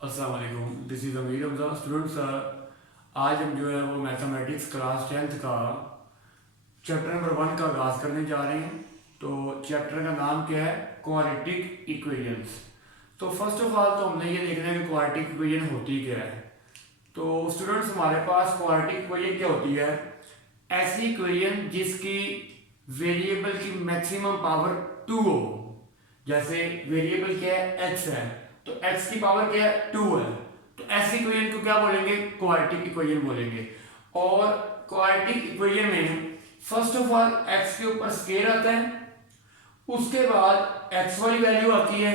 अस्सलाम वालेकुम, this is अमीर रमज़ान स्टूडेंट्स। आज हम जो है वो मैथमेटिक्स क्लास 10th का चैप्टर नंबर 1 का आगाज़ करने जा रहे हैं। तो चैप्टर का नाम क्या है? Quadratic equations. तो फर्स्ट ऑफ ऑल तो हमने ये देखना है कि क्वाड्रेटिक इक्वेशन होती क्या है। तो स्टूडेंट्स हमारे पास क्वाड्रेटिक इक्वेशन क्या होती है? ऐसी इक्वेशन जिसकी वेरिएबल की मैक्सिमम पावर 2 हो। जैसे वेरिएबल क्या है? x है, तो x की पावर क्या है? 2 है। तो ऐसी इक्वेशन को क्या बोलेंगे? क्वाड्रेटिक इक्वेशन बोलेंगे। और क्वाड्रेटिक इक्वेशन में फर्स्ट ऑफ ऑल x के ऊपर स्केयर आता है, उसके बाद x वाली वैल्यू आती है,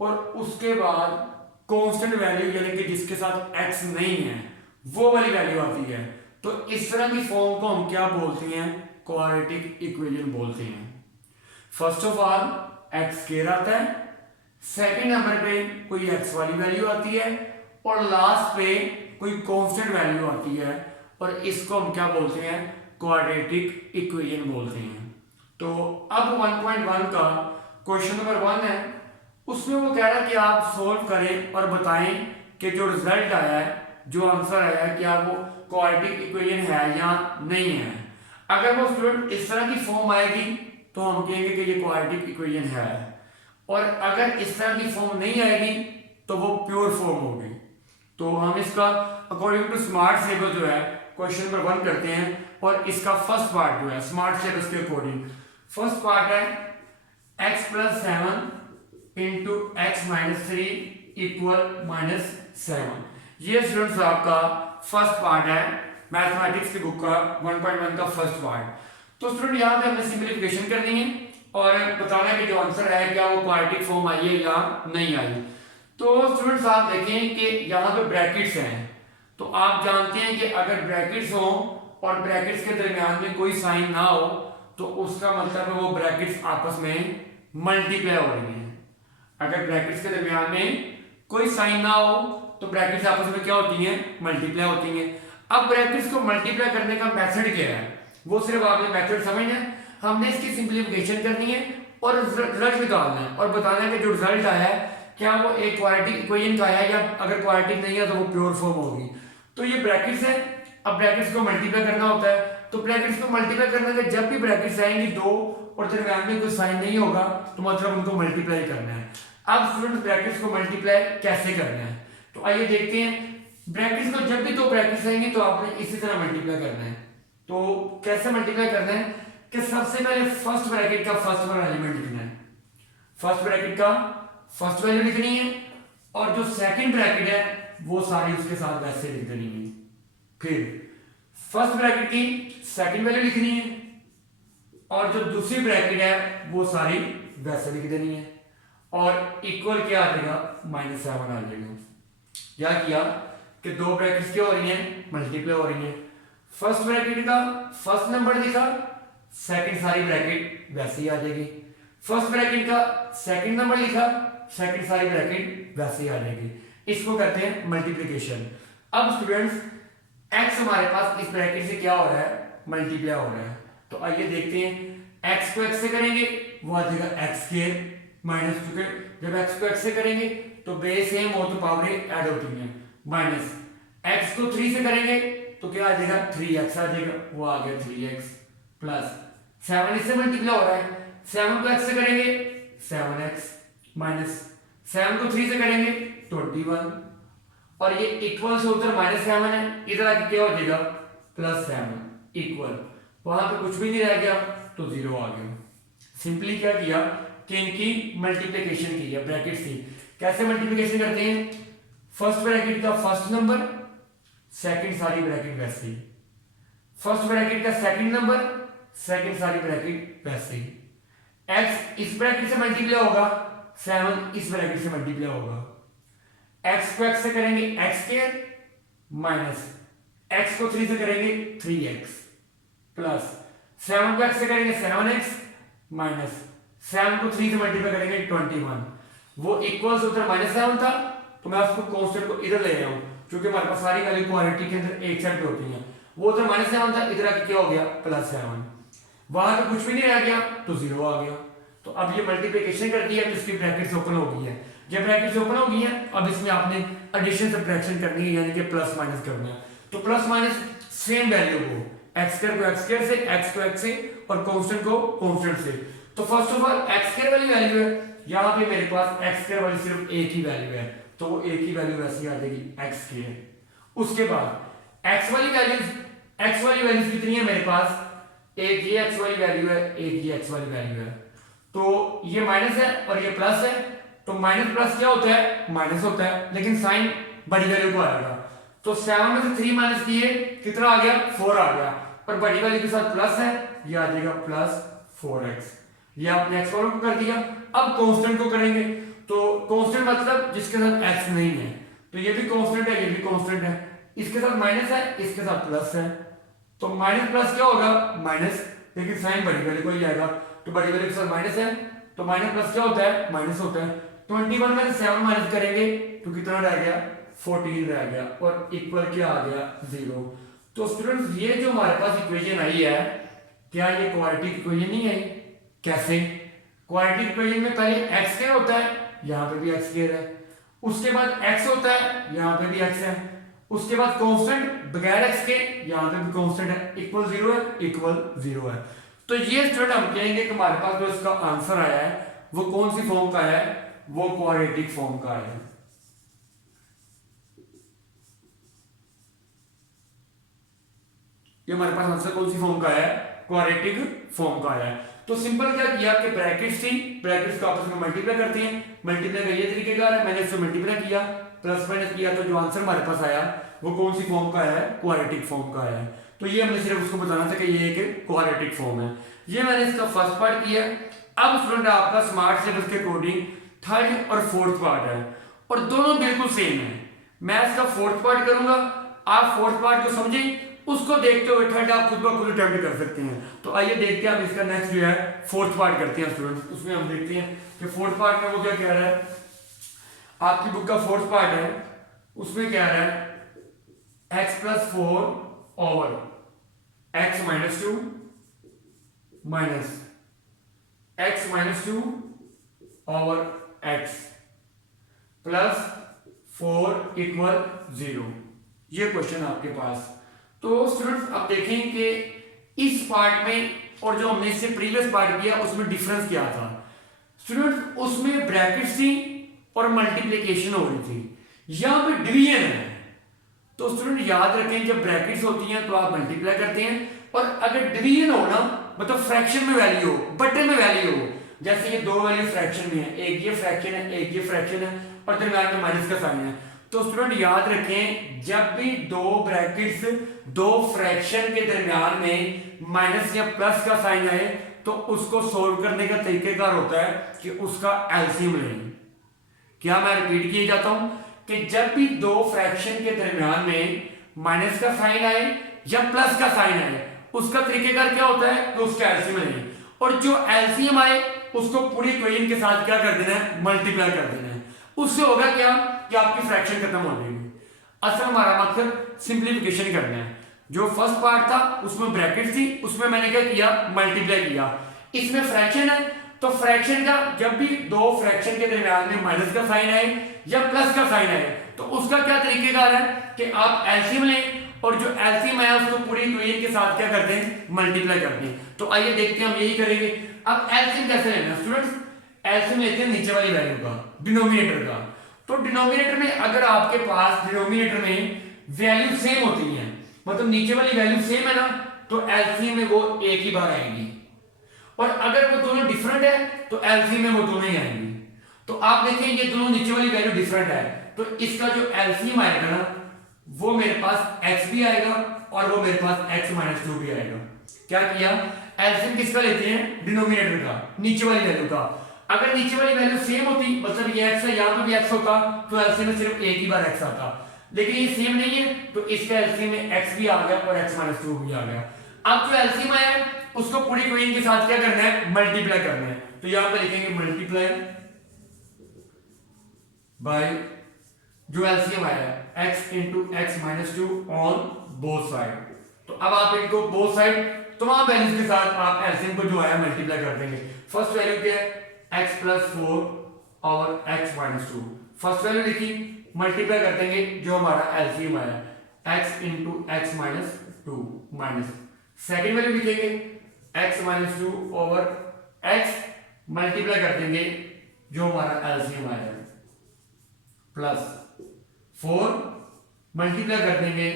और उसके बाद कांस्टेंट वैल्यू यानी कि जिसके साथ x नहीं है वो वाली वैल्यू आती है। तो इस तरह की फॉर्म को हम क्या बोलते हैं? क्वाड्रेटिक इक्वेशन बोलते हैं। First of all x square आता है, सेकंड नंबर पे कोई x वाली वैल्यू आती है, और लास्ट पे कोई कांस्टेंट वैल्यू आती है, और इसको हम क्या बोलते हैं? क्वाड्रेटिक इक्वेशन बोलते हैं। तो अब 1.1 का क्वेश्चन नंबर 1 है, उसमें वो कह रहा है कि आप सोल्व करें और बताएं कि जो रिजल्ट आया है, जो आंसर आया है, क्या वो क्वाड्रेटिक इक्वेशन है या नहीं है। अगर वो स्टूडेंट इस तरह की फॉर्म आएगी तो हम कहेंगे कि ये क्वाड्रेटिक इक्वेशन है, और अगर इस तरह की फॉर्म नहीं आएगी तो वो प्योर फॉर्म होगी। तो हम इसका अकॉर्डिंग टू स्मार्ट सिलेबस जो है क्वेश्चन नंबर 1 करते हैं, और इसका फर्स्ट पार्ट जो है स्मार्ट सिलेबस के अकॉर्डिंग फर्स्ट पार्ट है x plus 7 into x minus 3 equal -7। ये स्टूडेंट्स आपका फर्स्ट पार्ट है मैथमेटिक्स की बुक का 1.1 का फर्स्ट पार्ट। तो स्टूडेंट यहाँ पे हमने सिंपलीफिकेशन करनी है और बताना है कि जो आंसर है क्या वो क्वाड्रेटिक फॉर्म आई है या नहीं आई। तो स्टूडेंट्स आप देखें कि यहाँ पे ब्रैकेट्स हैं, तो आप जानते हैं कि अगर ब्रैकेट्स हो और ब्रैकेट्स के दरमियान में कोई साइन ना हो तो उसका मतलब है वो ब्रैकेट्स आपस में मल्टीप्लाई हो रही हैं। अगर ब्रैकेट्स के दरमियान में कोई साइन ना हो तो ब्रैकेट्स आपस में क्या होती हैं? मल्टीप्लाई होती हैं। अब ब्रैकेट्स को मल्टीप्लाई करने का मेथड क्या है? वो सिर्फ आपने मेथड समझना है, हमने इसकी सिंपलीफिकेशन करनी है और रिजल्ट निकालना है और बताना है कि जो रिजल्ट आया है क्या वो एक क्वाड्रेटिक इक्वेशन का है, या अगर क्वाड्रेटिक नहीं है तो वो प्योर फॉर्म होगी। तो ये ब्रैकेट्स है, अब ब्रैकेट्स को मल्टीप्लाई करना होता है, तो ब्रैकेट्स को मल्टीप्लाई करने के जब भी ब्रैकेट्स आएंगी दो और दरमियान में कोई साइन नहीं होगा तो मतलब उनको मल्टीप्लाई करना है। अब स्टूडेंट्स ब्रैकेट्स को मल्टीप्लाई कैसे करना है, तो आइए देखते हैं। ब्रैकेट्स को जब भी दो ब्रैकेट्स आएंगी तो आपने इसी तरह मल्टीप्लाई करना है। तो कैसे मल्टीप्लाई करना है कि सबसे पहले फर्स्ट ब्रैकेट का फर्स्ट वाला एलिमेंट लिखना है, फर्स्ट ब्रैकेट का फर्स्ट वैल्यू लिखनी है, और जो सेकंड ब्रैकेट है वो सारी उसके साथ वैसे लिख देनी है। फिर फर्स्ट ब्रैकेट की सेकंड वैल्यू लिखनी है, और जो दूसरी ब्रैकेट है वो सारी वैसे लिख देनी है, और इक्वल क्या आ जाएगा? -7 आ जाएगा। क्या किया कि दो ब्रैकेट्स क्या हो रही हैं? मल्टीप्लाई हो रही हैं। फर्स्ट ब्रैकेट का फर्स्ट नंबर लिखा, सेकंड सारी ब्रैकेट वैसे ही आ जाएगी। फर्स्ट ब्रैकेट का सेकंड नंबर लिखा, सेकंड सारी ब्रैकेट वैसे ही आ जाएगी। इसको कहते हैं मल्टीप्लिकेशन। अब स्टूडेंट्स x हमारे पास इस ब्रैकेट से क्या हो रहा है? मल्टीप्लाई हो रहा है। तो आइए देखते हैं, x को x से करेंगे वो आ जाएगा x स्क्वायर माइनस, चूंकि जब x को x से करेंगे तो बेस सेम हो तो पावरें ऐड होती हैं, माइनस x को 3 से करेंगे तो क्या आ जाएगा? 3x आ जाएगा, वो आ गया 3x प्लस 7 इससे मल्टीप्लाई हो रहा है, 7 को x से करेंगे 7x माइनस 7 को 3 से करेंगे 21, और ये इक्वल से उधर -7 है, इधर आके क्या हो जाएगा? +7 इक्वल, वहां पे कुछ भी नहीं रह गया तो 0 आ गया। सिंपली क्या किया कि इनकी मल्टीप्लिकेशन की है ब्रैकेट से। कैसे मल्टीप्लिकेशन करते हैं? फर्स्ट ब्रैकेट का फर्स्ट नंबर, सेकंड सारी ब्रैकेट वैसे ही, फर्स्ट ब्रैकेट का सेकंड नंबर, सेकंड सारी ब्रैकेट वैसे ही। x इस ब्रैकेट से मल्टीप्लाई होगा, 7 इस ब्रैकेट से मल्टीप्लाई होगा। x को x से करेंगे x स्क्वायर माइनस x को 3 से करेंगे 3x प्लस 7 को x से करेंगे 7x माइनस 7 को 3 से मल्टीप्लाई करेंगे 21। वो इक्वल से उधर -7 था तो मैं उसको कांस्टेंट को इधर ले आया हूं, क्योंकि हमारे पास सारी वैल्यू क्वाड्रेटिक के अंदर एक साइड पे होती हैं। वो उधर -7 था, इधर आके क्या हो गया? +7, वहां पे कुछ भी नहीं रह गया तो 0 आ गया। तो अब ये मल्टीप्लिकेशन कर दी है तो इसकी ब्रैकेट्स ओपन हो गई है। जब ब्रैकेट ओपन हो गई है अब इसमें आपने एडिशन सब्ट्रैक्शन करनी है, यानी कि प्लस माइनस करना है। तो प्लस माइनस सेम वैल्यू को एक्स स्क्वायर को एक्स स्क्वायर से, एक्स को एक्स से और कांस्टेंट को कांस्टेंट से। तो first of all x square वाली वैल्यू है, यहाँ पे मेरे पास एक्स स्क्वायर वाली सिर्फ एक ही वैल्यू है, तो वो एक ही वैल्यू वैसे आ जाएगी एक्स स्क्वायर। उसके बाद एक्स वाली वैल्यूज कितनी है मेरे पास, एक ये एक्स वाली वैल्यू है, एक ये एक्स वाली वैल्यू है। तो ये माइनस है और ये प्लस है, तो माइनस प्लस क्या होता है, माइनस होता है, लेकिन साइन बड़ी वैल्यू को आएगा। तो 7 में से 3 माइनस किए कितना आ गया, 4 आ गया, और बड़ी वैल्यू के साथ प्लस है, ये आ जाएगा प्लस 4x। ये आपने एक्स वालों को कर दिया। अब कांस्टेंट को करेंगे, तो कांस्टेंट मतलब जिसके साथ x नहीं है, तो ये भी कांस्टेंट है, ये भी कांस्टेंट है, इसके साथ माइनस है, इसके साथ प्लस है, तो माइनस प्लस क्या होगा, माइनस, लेकिन साइन बड़ी वैल्यू को ही आएगा, तो बड़ी वैल्यू के साथ माइनस है, तो माइनस प्लस क्या होता है, माइनस होता है। 21 में से 7 माइनस करेंगे तो कितना रह गया, 14 रह गया, और इक्वल क्या आ गया, 0। तो स्टूडेंट्स ये जो हमारे पास इक्वेशन आई है, क्या ये क्वाड्रेटिक इक्वेशन नहीं है? कैसे? क्वाड्रेटिक इक्वेशन में पहले x स्क्वायर होता है, यहाँ पे भी x स्क्वायर है, उसके बाद x होता है, यहाँ पे भी x है, उसके बाद कांस्टेंट बगैर x के, यहाँ पे भी कांस्टेंट है, इक्वल 0 है, इक्वल 0 है। तो ये स्टूडेंट हम कहेंगे कि हमारे पास जो इसका आंसर आया है वो कौन सी फॉर्म का है, वो क्वाड्रेटिक फॉर्म का है। ये हमारे पास आंसर कौन सी फॉर्म का है, क्वाड्रेटिक फॉर्म का है। तो सिंपल क्या किया कि ब्रैकेट्स थी, ब्रैकेट्स को आपस में मल्टीप्लाई करते हैं, मल्टीप्लाई का ये तरीके का है, मैंने इसको मल्टीप्लाई किया, प्लस माइनस किया, तो जो आंसर हमारे पास आया वो कौन सी फॉर्म का है, क्वाड्रेटिक फॉर्म का है। तो ये हमने सिर्फ उसको बताना था कि ये एक क्वाड्रेटिक फॉर्म है। ये मैंने इसका फर्स्ट पार्ट किया। अब स्टूडेंट आपका स्मार्ट सिलेबस के अकॉर्डिंग थर्ड और फोर्थ पार्ट है, और दोनों बिल्कुल सेम है। मैं इसका फोर्थ पार्ट करूंगा, आप फोर्थ पार्ट को समझें, उसको देखते हुए थर्ड आप खुद ब खुद अटेम्प्ट कर सकते हैं। तो आइए देखते हैं हम इसका नेक्स्ट जो है फोर्थ पार्ट करते हैं स्टूडेंट्स। उसमें हम देखते हैं कि फोर्थ पार्ट में वो क्या कह रहा है, आपकी बुक का फोर्थ पार्ट है, उसमें क्या रहा है, x+4 over x-2 minus x-2 over x plus 4 equal 0। ये क्वेश्चन आपके पास। तो स्टूडेंट्स अब देखें कि इस पार्ट में और जो हमने इससे प्रीवियस पार्ट किया उसमें डिफरेंस क्या था। स्टूडेंट्स उसमें ब्रैकेट्स थी और मल्टीप्लिकेशन हो रही थी, यहां पे डिवीजन है। तो स्टूडेंट याद रखें जब ब्रैकेट्स होती हैं तो आप मल्टीप्लाई करते हैं, और अगर डिवीजन हो ना मतलब फ्रैक्शन में वैल्यू हो, बटे में वैल्यू हो, जैसे ये दो वैल्यू फ्रैक्शन में है, एक ये फ्रैक्शन है, एक ये फ्रैक्शन है, और दरम्यान में माइनस का साइन है। तो स्टूडेंट याद रखें जब भी दो ब्रैकेट्स दो फ्रैक्शन के दरमियान में माइनस या प्लस का साइन आए तो उसको सोल्व करने का तरीकेकार होता है कि उसका एलसीएम लें। क्या मैं रिपीट किए जाता हूं कि जब भी दो फ्रैक्शन के दरमियान में माइनस का साइन आए या प्लस का साइन आए उसका तरीकेकार क्या होता है कि उसका एलसीएम लें, और जो एलसीएम आए उसको पूरी इक्वेशन के साथ क्या कर देना है, मल्टीप्लाई कर देना है। उससे होगा क्या कि आपकी फ्रैक्शन खत्म हो जाएगी। असल हमारा मकसद सिंप्लीफिकेशन करना है। जो फर्स्ट पार्ट था उसमें ब्रैकेट थी, उसमें मैंने क्या किया, मल्टीप्लाई किया। इसमें फ्रैक्शन है तो फ्रैक्शन का जब भी दो फ्रैक्शन के दरमियान में माइनस का साइन आए या प्लस का साइन आए तो उसका क्या तरीकेकार है कि आप एलसीएम लें, और जो एलसीएम आया उसको पूरी इक्वेशन के साथ क्या करते हैं, मल्टीप्लाई करते हैं। तो आइए देखते हैं हम यही करेंगे। अब एलसीएम कैसे लेना स्टूडेंट्स, एलसीएम लेते हैं नीचे वाली वैल्यू का, डिनोमिनेटर का। तो डिनोमिनेटर में अगर आपके पास डिनोमिनेटर में वैल्यू सेम होती है, मतलब नीचे वाली वैल्यू सेम है ना, तो एलसीएम में वो एक ही बार आएगी, और अगर वो दोनों डिफरेंट है तो एलसीएम में वो दोनों ही आएंगी। तो आप देखें ये दोनों नीचे वाली वैल्यू डिफरेंट है, तो इसका जो एलसीएम आएगा ना वो मेरे पास x भी आएगा और वो मेरे पास x-2 भी आएगा। क्या किया, एलसीएम किसका लेते हैं, डिनोमिनेटर का, नीचे वाली वैल्यू का। अगर नीचे वाली वैल्यू सेम होती, मतलब ये x है यहाँ पे भी x होता, तो एलसीएम में सिर्फ एक ही बार x आता, लेकिन ये सेम नहीं है तो इसका एलसीएम में x भी आ गया और x-2 भी आ गया। अब जो एलसीएम आया है उसको पूरी इक्वेशन के साथ क्या करना है, मल्टीप्लाई करना है। तो यहां पे लिखेंगे मल्टीप्लाई बाय जो एलसीएम आया है x into x-2 on both side. तो अब आप इनको बोथ साइड तमाम वैल्यूज के साथ आप एलसीएम को जो आया मल्टीप्लाई कर देंगे। फर्स्ट वैल्यू क्या है, x+4 और x minus two. First value लिखी, मल्टीप्लाई कर देंगे जो हमारा एलसीएम आया x into x minus two minus second value लिखेंगे x minus two over x multiply कर देंगे जो हमारा एलसीएम आया प्लस 4 मल्टीप्लाई कर देंगे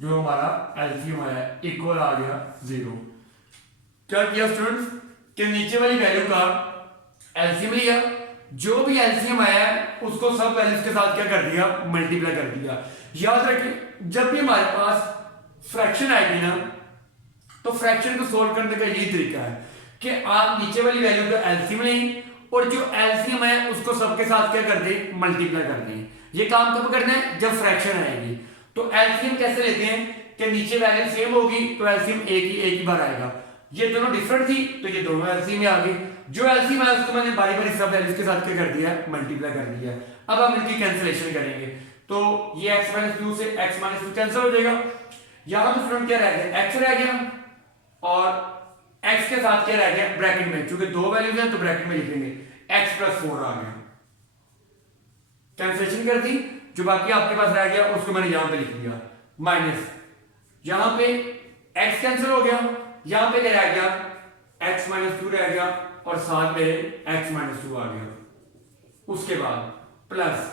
जो हमारा एलसीएम आया इक्वल आ गया 0। क्या किया स्टूडेंट्स कि नीचे वाली वैल्यू का एलसीएम लिया, जो भी एलसीएम आया है उसको सब वैल्यूज के साथ क्या कर दिया, मल्टीप्लाई कर दिया। याद रखिए जब भी हमारे पास फ्रैक्शन आएगी ना तो फ्रैक्शन को सोल्व करने का यही तरीका है कि आप नीचे वाली वैल्यू का एलसीएम लें और जो एलसीएम है उसको सबके साथ क्या कर दें, मल्टीप्लाई कर दें। ये काम कब करना है, जब फ्रैक्शन आएगी। तो एलसीएम कैसे लेते हैं कि नीचे वैल्यू सेम होगी तो एलसीएम एक ही बार आएगा। ये दोनों डिफरेंट थी तो ये दोनों एलसीएम में आ गई। जो एलसीएम है उसको मैंने बारी बारी सब वैल्यूज के साथ क्या कर दिया, मल्टीप्लाई कर दिया। अब हम इनकी कैंसिलेशन करेंगे तो ये x माइनस टू से x माइनस टू कैंसिल हो जाएगा। यहां तो स्टूडेंट क्या रह गया, x रह गया और x के साथ क्या रह गया ब्रैकेट में, क्योंकि दो वैल्यूज हैं तो ब्रैकेट में लिखेंगे x प्लस 4 आ गया। कैंसिलेशन कर दी, जो बाकी आपके पास रह गया उसको मैंने यहां पे लिख दिया माइनस, यहां पे x कैंसिल हो गया, यहां पे क्या रह गया x माइनस टू रह गया और साथ में x माइनस टू आ गया। उसके बाद प्लस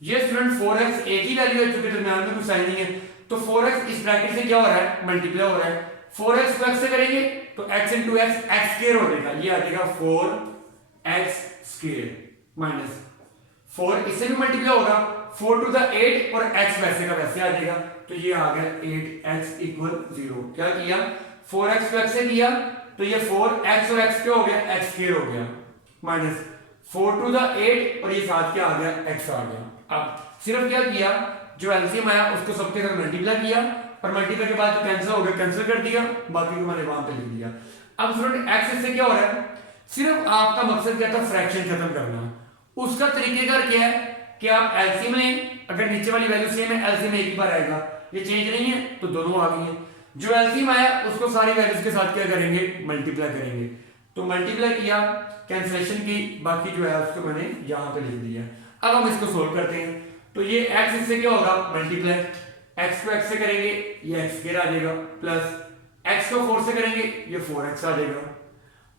ये स्टूडेंट 4x एक ही वैल्यू है क्योंकि दरमियान में कुछ साइन नहीं है तो 4x इस ब्रैकेट से क्या हो रहा है, मल्टीप्लाई हो रहा है। 4x को x से करेंगे तो x into x x square हो जाएगा, ये आ जाएगा 4x स्क्वायर माइनस 4 इससे भी मल्टीप्लाई होगा 4 टू द 8 और x वैसे का वैसे आ जाएगा तो ये आ गया 8x इक्वल 0। क्या किया, 4x को x से किया तो ये 4x और x क्या हो गया, x स्क्वायर हो गया माइनस 4 टू द 8 और ये साथ क्या आ गया, x आ गया। अब सिर्फ क्या किया, जो एलसीएम आया उसको सबके साथ मल्टीप्लाई किया और मल्टीप्लाई के बाद जो कैंसिल हो गया कैंसिल कर दिया, बाकी को मैंने वहां पे लिख दिया। अब स्टूडेंट x इससे क्या हो रहा है, सिर्फ आपका मकसद क्या था, फ्रैक्शन खत्म करना। उसका तरीकेकार क्या है कि आप एलसीएम लें, अगर नीचे वाली वैल्यू सेम है एलसीएम एक ही बार आएगा, ये चेंज नहीं है तो दोनों आ गई है। जो एलसीएम आया उसको सारी वैल्यूज के साथ क्या करेंगे, मल्टीप्लाई करेंगे। तो मल्टीप्लाई किया, कैंसिलेशन की, बाकी जो है उसको मैंने यहां पे लिख दिया। अब हम इसको सोल्व करते हैं तो ये x इससे क्या होगा, मल्टीप्लाई, x को x से करेंगे ये x स्क्वायर आ जाएगा प्लस x को 4 से करेंगे ये 4x आ जाएगा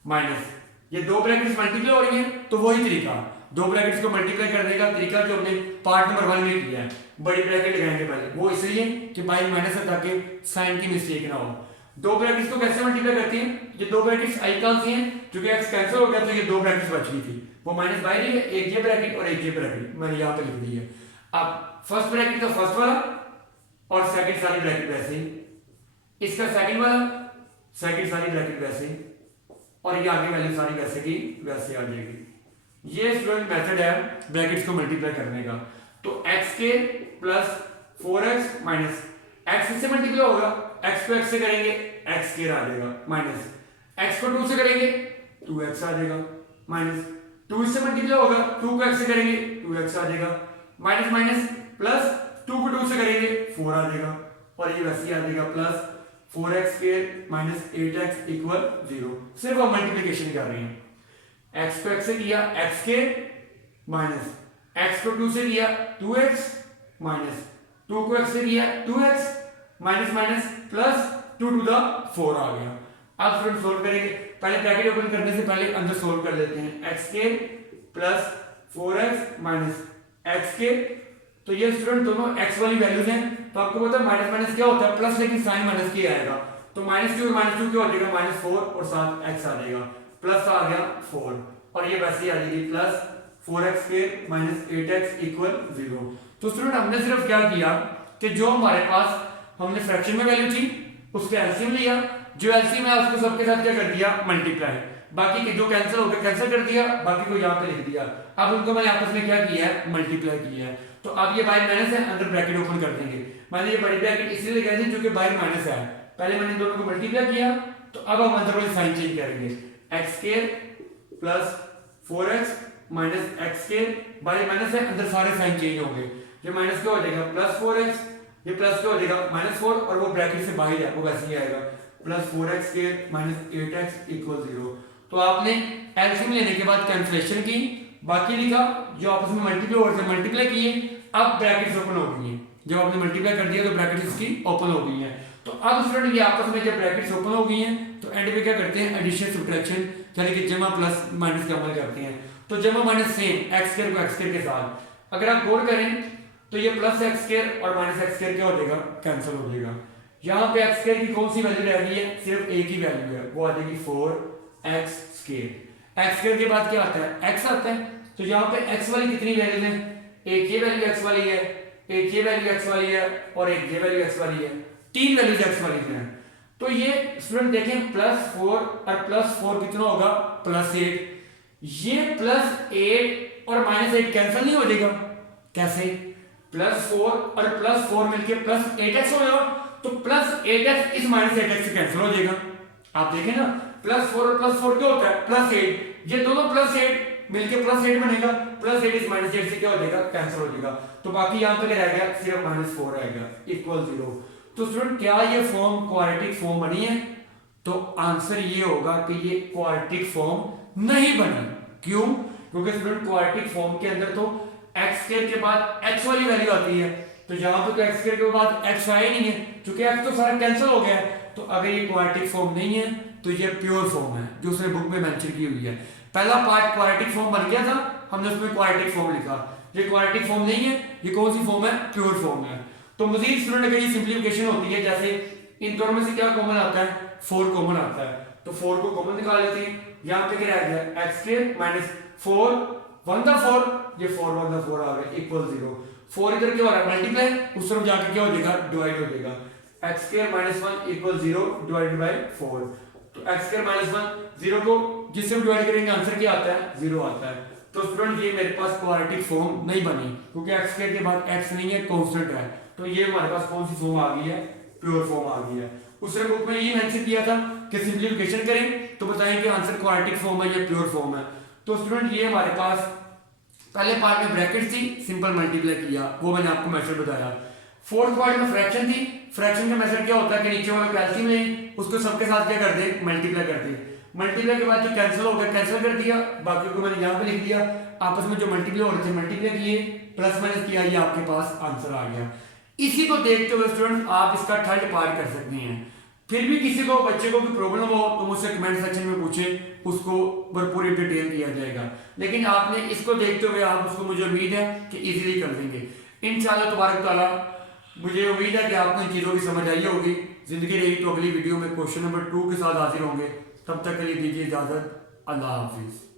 माइनस ये दो ब्रैकेट्स मल्टीप्लाई हो रही हैं तो वही तरीका, दो ब्रैकेट्स को मल्टीप्लाई करने का तरीका जो हमने पार्ट नंबर 1 में किया है, बड़ी ब्रैकेट लगाएंगे पहले, वो इसलिए कि बाई माइनस है ताकि साइन की मिस्टेक ना हो। दो ब्रैकेट्स को कैसे मल्टीप्लाई करती हैं, ये दो ब्रैकेट्स आई कौन सी हैं, जो कि x कैंसिल हो गया तो ये दो ब्रैकेट्स बच गई थी, वो माइनस बाई रही है, एक ये ब्रैकेट और एक ये ब्रैकेट मैंने यहाँ पे लिख दी है। अब फर्स्ट ब्रैकेट का फर्स्ट वाला और सेकंड सारी ब्रैकेट वैसे ही, इसका सेकंड वाला सेकंड सारी ब्रैकेट वैसे ही और ये आगे वाली सारी वैसे की वैसे आ जाएगी। ये स्टूडेंट मेथड है ब्रैकेट्स को मल्टीप्लाई करने का। तो x के प्लस 4x माइनस x इससे मल्टीप्लाई होगा, x को x से करेंगे x स्क्वायर आ जाएगा माइनस x को 2 से करेंगे 2x आ जाएगा माइनस 2 इससे मल्टीप्लाई होगा, 2 को x से करेंगे 2x आ जाएगा माइनस माइनस प्लस 2 को 2 से करेंगे 4 आ जाएगा और ये वैसे ही आ जाएगा plus 4x square minus 8x equal 0। सिर्फ हम मल्टीप्लिकेशन कर रहे हैं, x को x से किया x के माइनस x को 2 से किया 2x माइनस 2 को x से किया 2x minus minus plus 2 to the 4 आ गया। अब स्टूडेंट सोल्व करेंगे, पहले ब्रैकेट ओपन करने से पहले अंदर सोल्व कर लेते हैं, x के प्लस 4x माइनस x के, तो ये स्टूडेंट दोनों x वाली वैल्यूज हैं तो आपको पता है माइनस माइनस क्या होता है, प्लस लेकिन साइन माइनस के आएगा तो माइनस 2 और माइनस 2 क्या हो जाएगा, माइनस 4 और साथ x आ जाएगा, प्लस आ गया 4 और ये वैसे ही आ जाएगी plus 4x square minus 8x equal 0। तो स्टूडेंट हमने सिर्फ क्या किया कि जो हमारे पास हमने फ्रैक्शन में वैल्यू थी उसका एलसीएम लिया, जो एलसीएम है उसको सबके साथ क्या कर दिया, मल्टीप्लाई, बाकी के जो कैंसिल हो गए कैंसिल कर दिया, बाकी को यहाँ पे लिख दिया। अब उनको मैंने आपस में क्या किया है, मल्टीप्लाई किया है। तो अब ये बाई माइनस है, अंदर ब्रैकेट ओपन कर देंगे, मैंने ये बड़ी ब्रैकेट इसलिए लगाई थी क्योंकि बाई माइनस है, पहले मैंने दोनों को मल्टीप्लाई किया तो अब हम अंदर वाली साइन चेंज करेंगे, x square plus 4x minus x square by minus है, अंदर सारे साइन चेंज होंगे, ये माइनस क्या हो जाएगा प्लस 4x, ये प्लस क्या हो जाएगा माइनस 4 और वो ब्रैकेट से बाहर है वो वैसे ही आएगा plus 4x square minus 8x equal 0। तो आपने एलसीएम लेने के बाद कैंसिलेशन की, बाकी लिखा, जो आपस में मल्टीप्लाई हो रहे थे मल्टीप्लाई किए, अब ब्रैकेट्स ओपन हो गई हैं। जब आपने मल्टीप्लाई कर दिया तो ब्रैकेट्स इसकी ओपन हो गई हैं। तो अब स्टूडेंट ये आपस में जब ब्रैकेट्स ओपन हो गई हैं तो एंड में क्या करते हैं, एडिशन सब्ट्रैक्शन यानी कि जमा प्लस माइनस का अमल करते हैं। तो जमा माइनस सेम, एक्स स्क्वायर को एक्स स्क्वायर के साथ अगर आप गौर करें तो ये प्लस एक्स स्क्वायर और माइनस एक्स स्क्वायर क्या हो जाएगा, कैंसिल हो जाएगा। यहाँ पे एक्स स्क्वायर की कौन सी वैल्यू रह गई है, सिर्फ एक ही वैल्यू है, वो आ जाएगी 4x स्क्वायर। एक्स स्क्वायर के बाद क्या आता है, x आता है। तो यहाँ पे x वाली कितनी वैल्यू है, एक ये वैल्यू x वाली है, एक ये वैल्यू x वाली है और एक ये वैल्यू x वाली है, तीन वैल्यूज x वाली हैं। तो ये स्टूडेंट देखें +4 और +4 कितना होगा, +8। ये +8 और -8 कैंसिल नहीं हो जाएगा, कैसे, +4 और +4 मिलके +8x हो जाएगा, तो +8x इस -8x से कैंसिल हो जाएगा। आप देखें ना, +4 और +4 क्या होता है, +8, ये दोनों +8 मिलके +8 बनेगा, +8 इस -8 से क्या हो जाएगा, कैंसिल हो जाएगा। तो बाकी यहाँ पे क्या रह गया, सिर्फ -4 रहेगा, इक्वल 0। तो स्टूडेंट क्या ये फॉर्म क्वाड्रेटिक फॉर्म बनी है, तो आंसर ये होगा कि ये क्वाड्रेटिक फॉर्म नहीं बनी। क्यों, क्योंकि स्टूडेंट क्वाड्रेटिक फॉर्म के अंदर तो एक्स स्क्वायर के बाद एक्स वाली वैल्यू आती है, तो यहाँ पे तो एक्स स्क्वायर के बाद एक्स आया नहीं है, क्योंकि एक्स तो सारा कैंसिल हो गया है। तो अगर ये क्वाड्रेटिक फॉर्म नहीं है तो ये प्योर फॉर्म है, जो उसने बुक में मेंशन की हुई है। पहला पार्ट क्वाड्रेटिक फॉर्म बन गया था, हमने उसमें क्वाड्रेटिक फॉर्म लिखा। ये क्वाड्रेटिक फॉर्म नहीं है, ये कौन सी फॉर्म है, प्योर फॉर्म है। तो मजीद स्टूडेंट अगर ये सिंप्लीफिकेशन होती है, जैसे इन दोनों में से क्या कॉमन आता है, 4 कॉमन आता है, तो 4 को कॉमन निकाल लेते हैं। यहाँ पे क्या रह गया, एक्स स्क्वायर माइनस 4 1 द 4, ये 4 1 द 4 आ गया, इक्वल 0। 4 इधर क्या हो रहा है, मल्टीप्लाई, उस तरफ जाके क्या हो जाएगा, डिवाइड हो जाएगा। X square minus 1 equal 0 divided by 4। तो एक्स स्क्वायर माइनस 1 0 को जिससे डिवाइड करेंगे आंसर क्या आता है, 0 आता है। तो स्टूडेंट ये मेरे पास क्वाड्रेटिक फॉर्म नहीं बनी, क्योंकि एक्स स्क्वायर के बाद एक्स नहीं है, कांस्टेंट है। तो ये हमारे पास कौन सी फॉर्म आ गई है, प्योर फॉर्म आ गई है। उसने बुक में ये मेंशन किया था कि सिंप्लीफिकेशन करें तो बताएं कि आंसर क्वाड्रेटिक फॉर्म है या प्योर फॉर्म है। तो स्टूडेंट ये हमारे पास पहले पार्ट में ब्रैकेट थी, सिंपल मल्टीप्लाई किया, वो मैंने आपको मेथड बताया। फोर्थ पार्ट में फ्रैक्शन थी, फ्रैक्शन का मेथड क्या होता है कि नीचे वाला कैल्शियम लें, उसको सबके साथ क्या कर दे, मल्टीप्लाई कर दे। मल्टीप्लाई के बाद जो कैंसिल हो गया कैंसिल कर दिया, बाकी को मैंने यहाँ पे लिख दिया। आपस में जो मल्टीप्लाई हो रहे थे मल्टीप्लाई किए, प्लस माइनस किया, ये आपके पास आंसर आ गया। इसी को देखते हुए स्टूडेंट आप इसका थर्ड पार्ट कर सकते हैं। फिर भी किसी को बच्चे को कोई प्रॉब्लम हो तो मुझसे कमेंट सेक्शन में पूछे, उसको भरपूर इंटरटेन किया जाएगा। लेकिन आपने इसको देखते हुए आप उसको, मुझे उम्मीद है कि इजीली कर देंगे इंशाल्लाह तबारक ताला। मुझे उम्मीद है कि आपको इन चीज़ों की समझ आई होगी। जिंदगी रही तो अगली वीडियो में क्वेश्चन नंबर 2 के साथ हाजिर होंगे। तब तक के लिए दीजिए इजाज़त, अल्लाह हाफिज़।